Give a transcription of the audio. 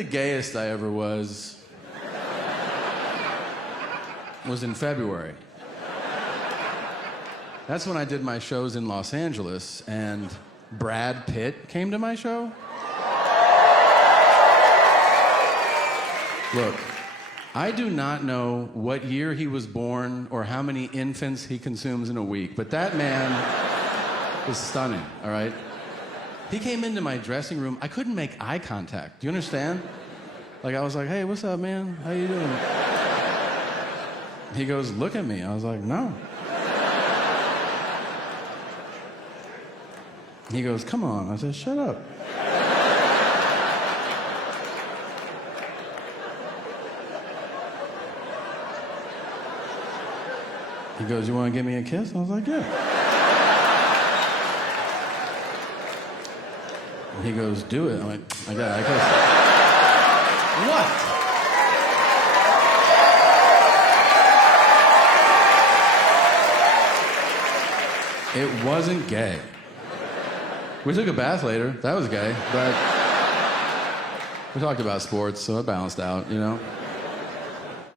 the gayest I ever was in February. That's when I did my shows in Los Angeles, and Brad Pitt came to my show. Look, I do not know what year he was born or how many infants he consumes in a week, but that man is stunning, all right? He came into my dressing room. I couldn't make eye contact. Do you understand? Like, I was like, hey, what's up, man? How you doing? He goes, look at me. I was like, no. He goes, come on. I said, shut up. He goes, you want to give me a kiss? I was like, yeah. He goes, do it. I'm like, I got it. What? It wasn't gay. We took a bath later. That was gay. But we talked about sports, so it balanced out, you know?